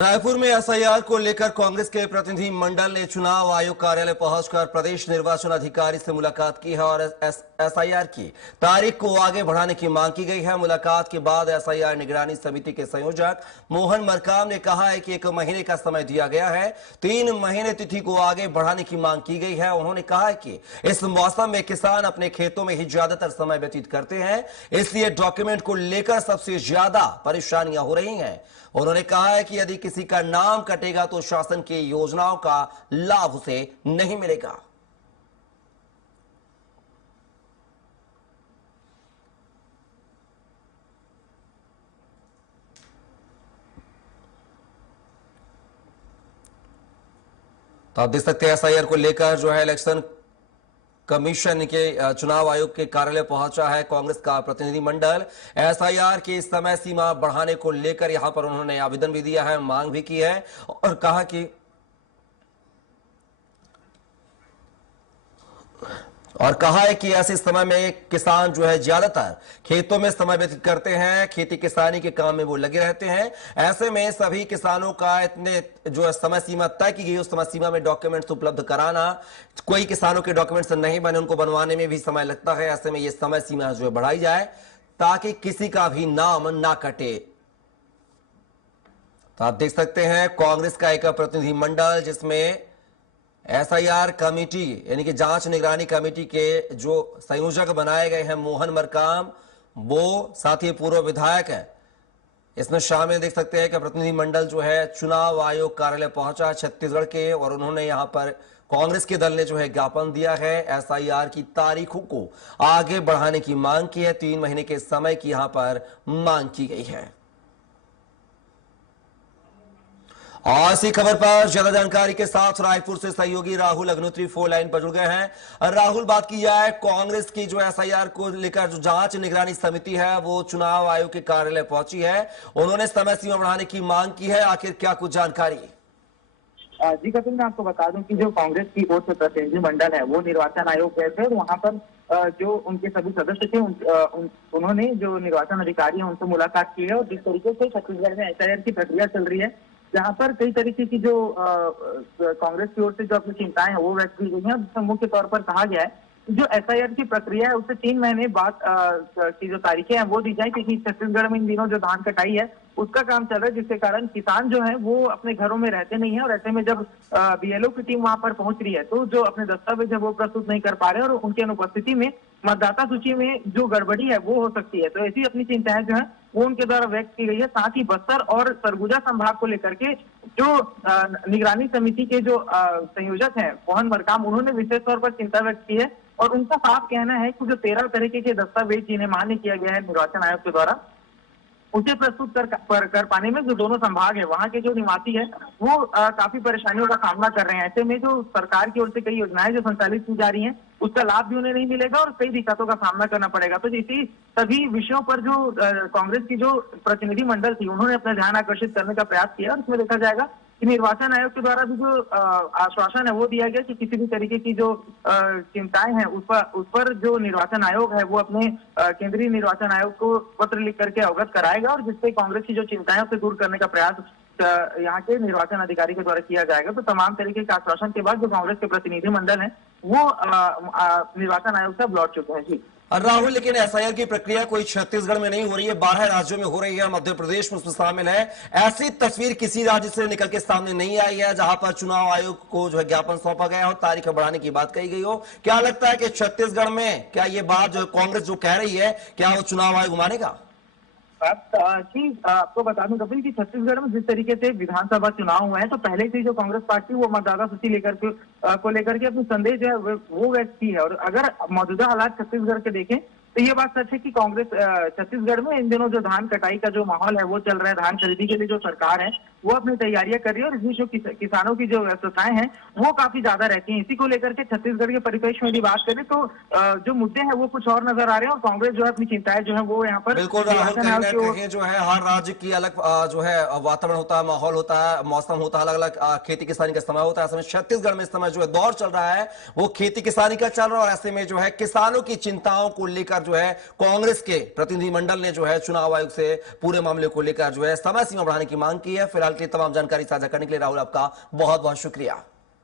रायपुर में एसआईआर को लेकर कांग्रेस के प्रतिनिधि मंडल ने चुनाव आयोग कार्यालय पहुंचकर प्रदेश निर्वाचन अधिकारी से मुलाकात की है और एसआईआर की तारीख को आगे बढ़ाने की मांग की गई है। मुलाकात के बाद एसआईआर निगरानी समिति के संयोजक मोहन मरकाम ने कहा है कि 1 महीने का समय दिया गया है, 3 महीने तिथि को आगे बढ़ाने की मांग की गई है। उन्होंने कहा है कि इस मौसम में किसान अपने खेतों में ही ज्यादातर समय व्यतीत करते हैं, इसलिए डॉक्यूमेंट को लेकर सबसे ज्यादा परेशानियां हो रही हैं। उन्होंने कहा है कि यदि किसी का नाम कटेगा तो शासन की योजनाओं का लाभ उसे नहीं मिलेगा। तो आप देख सकते हैं एसआईआर को लेकर जो है इलेक्शन कमीशन के चुनाव आयोग के कार्यालय पहुंचा है कांग्रेस का प्रतिनिधि मंडल। एसआईआर की समय सीमा बढ़ाने को लेकर यहां पर उन्होंने आवेदन भी दिया है, मांग भी की है और कहा है कि ऐसे समय में किसान जो है ज्यादातर खेतों में समय व्यतीत करते हैं, खेती किसानी के काम में वो लगे रहते हैं। ऐसे में सभी किसानों का इतने जो है समय सीमा तय की गई, उस समय सीमा में डॉक्यूमेंट्स उपलब्ध कराना, कोई किसानों के डॉक्यूमेंट्स नहीं बने, उनको बनवाने में भी समय लगता है। ऐसे में ये समय सीमा जो है बढ़ाई जाए ताकि किसी का भी नाम ना कटे। तो आप देख सकते हैं कांग्रेस का एक प्रतिनिधि मंडल जिसमें एसआईआर कमेटी यानी कि जांच निगरानी कमेटी के जो संयोजक बनाए गए हैं मोहन मरकाम, वो साथ ही पूर्व विधायक हैं, इसमें शामिल देख सकते हैं कि प्रतिनिधि मंडल जो है चुनाव आयोग कार्यालय पहुंचा छत्तीसगढ़ के और उन्होंने यहां पर कांग्रेस के दल ने जो है ज्ञापन दिया है, एसआईआर की तारीखों को आगे बढ़ाने की मांग की है, 3 महीने के समय की यहां पर मांग की गई है। और इसी खबर पर ज्यादा जानकारी के साथ रायपुर से सहयोगी राहुल अग्निहोत्री फोन लाइन पर जुड़ गए हैं। राहुल, बात की जाए कांग्रेस की जो एसआईआर को लेकर जो जांच निगरानी समिति है वो चुनाव आयोग के कार्यालय पहुंची है, उन्होंने समय सीमा बढ़ाने की मांग की है, आखिर क्या कुछ जानकारी? जी कपिल, मैं आपको बता दूं कि जो कांग्रेस की ओर से प्रतिनिधि मंडल है वो निर्वाचन आयोग गए थे और वहां पर जो उनके सभी सदस्य थे उन्होंने जो निर्वाचन अधिकारी है उनसे मुलाकात की है। और जिस तरीके से छत्तीसगढ़ में एसआईआर की प्रक्रिया चल रही है, जहाँ पर कई तरीके की जो कांग्रेस की ओर से जो अपनी चिंताएं हैं वो व्यक्त की गई हैं, जिसमें मुख्य तौर पर कहा गया है जो एसआईआर की प्रक्रिया है उससे 3 महीने बाद की जो तारीखें हैं वो दी जाए, क्योंकि छत्तीसगढ़ में इन दिनों जो धान कटाई है उसका काम चल रहा है, जिसके कारण किसान जो है वो अपने घरों में रहते नहीं है। और ऐसे में जब बीएलओ की टीम वहां पर पहुंच रही है तो जो अपने दस्तावेज है वो प्रस्तुत नहीं कर पा रहे और उनकी अनुपस्थिति में मतदाता सूची में जो गड़बड़ी है वो हो सकती है। तो ऐसी अपनी चिंताएं जो है वो उनके द्वारा व्यक्त की गई है। साथ ही बस्तर और सरगुजा संभाग को लेकर के जो निगरानी समिति के जो संयोजक हैं मोहन मरकाम, उन्होंने विशेष तौर पर चिंता व्यक्त की है और उनका साफ कहना है कि जो 13 तरीके के दस्तावेज जिन्हें मान्य किया गया है निर्वाचन आयोग के द्वारा उसे प्रस्तुत कर पाने में जो दोनों संभाग है वहां के जो निवासी है वो काफी परेशानियों का सामना कर रहे हैं। ऐसे में जो सरकार की ओर से कई योजनाएं जो संचालित की जा रही हैं उसका लाभ भी उन्हें नहीं मिलेगा और कई दिक्कतों का सामना करना पड़ेगा। तो इसी सभी विषयों पर जो कांग्रेस की जो प्रतिनिधि मंडल थी उन्होंने अपना ध्यान आकर्षित करने का प्रयास किया और इसमें देखा जाएगा कि निर्वाचन आयोग के द्वारा भी जो आश्वासन है वो दिया गया कि किसी भी तरीके की जो चिंताएं हैं उस पर जो निर्वाचन आयोग है वो अपने केंद्रीय निर्वाचन आयोग को पत्र लिख करके अवगत कराएगा और जिससे कांग्रेस की जो चिंताएं उसे दूर करने का प्रयास यहाँ के निर्वाचन अधिकारी के द्वारा किया जाएगा। तो तमाम तरीके के आश्वासन के बाद जो कांग्रेस के प्रतिनिधि मंडल है वो निर्वाचन आयोग से लौट चुके हैं। जी राहुल, लेकिन एसआईआर की प्रक्रिया कोई छत्तीसगढ़ में नहीं हो रही है, 12 राज्यों में हो रही है, मध्य प्रदेश में उसमें शामिल है। ऐसी तस्वीर किसी राज्य से निकल के सामने नहीं आई है जहां पर चुनाव आयोग को जो है ज्ञापन सौंपा गया हो, तारीख बढ़ाने की बात कही गई हो। क्या लगता है कि छत्तीसगढ़ में क्या ये बात जो कांग्रेस जो कह रही है क्या वो चुनाव आयोग मानेगा? आपको बता दूं कपिल कि छत्तीसगढ़ में जिस तरीके से विधानसभा चुनाव हुए हैं तो पहले से जो कांग्रेस पार्टी वो मतदाता सूची लेकर के अपनी संदेश जो है वो व्यक्त की है। और अगर मौजूदा हालात छत्तीसगढ़ के देखें तो ये बात सच है कि कांग्रेस छत्तीसगढ़ में इन दिनों जो धान कटाई का जो माहौल है वो चल रहा है, धान खरीदी के लिए जो सरकार है वो अपनी तैयारियां कर रही है और इसमें जो किसानों की जो व्यस्तताएं हैं वो काफी ज्यादा रहती हैं। इसी को लेकर के छत्तीसगढ़ के परिप्रेक्ष्य में यदि बात करें तो जो मुद्दे हैं वो कुछ और नजर आ रहे हैं और कांग्रेस जो है अपनी चिंताएं जो है वो यहाँ पर बिल्कुल जो है हर राज्य की अलग जो है वातावरण होता है, माहौल होता है, मौसम होता है, अलग अलग खेती किसानी का समय होता है। ऐसे में छत्तीसगढ़ में इस समय जो है दौर चल रहा है वो खेती किसानी का चल रहा है और ऐसे में जो है किसानों की चिंताओं को लेकर जो है कांग्रेस के प्रतिनिधिमंडल ने जो है चुनाव आयोग से पूरे मामले को लेकर जो है समय सीमा बढ़ाने की मांग की है। फिलहाल के लिए तमाम जानकारी साझा करने के लिए राहुल आपका बहुत बहुत शुक्रिया।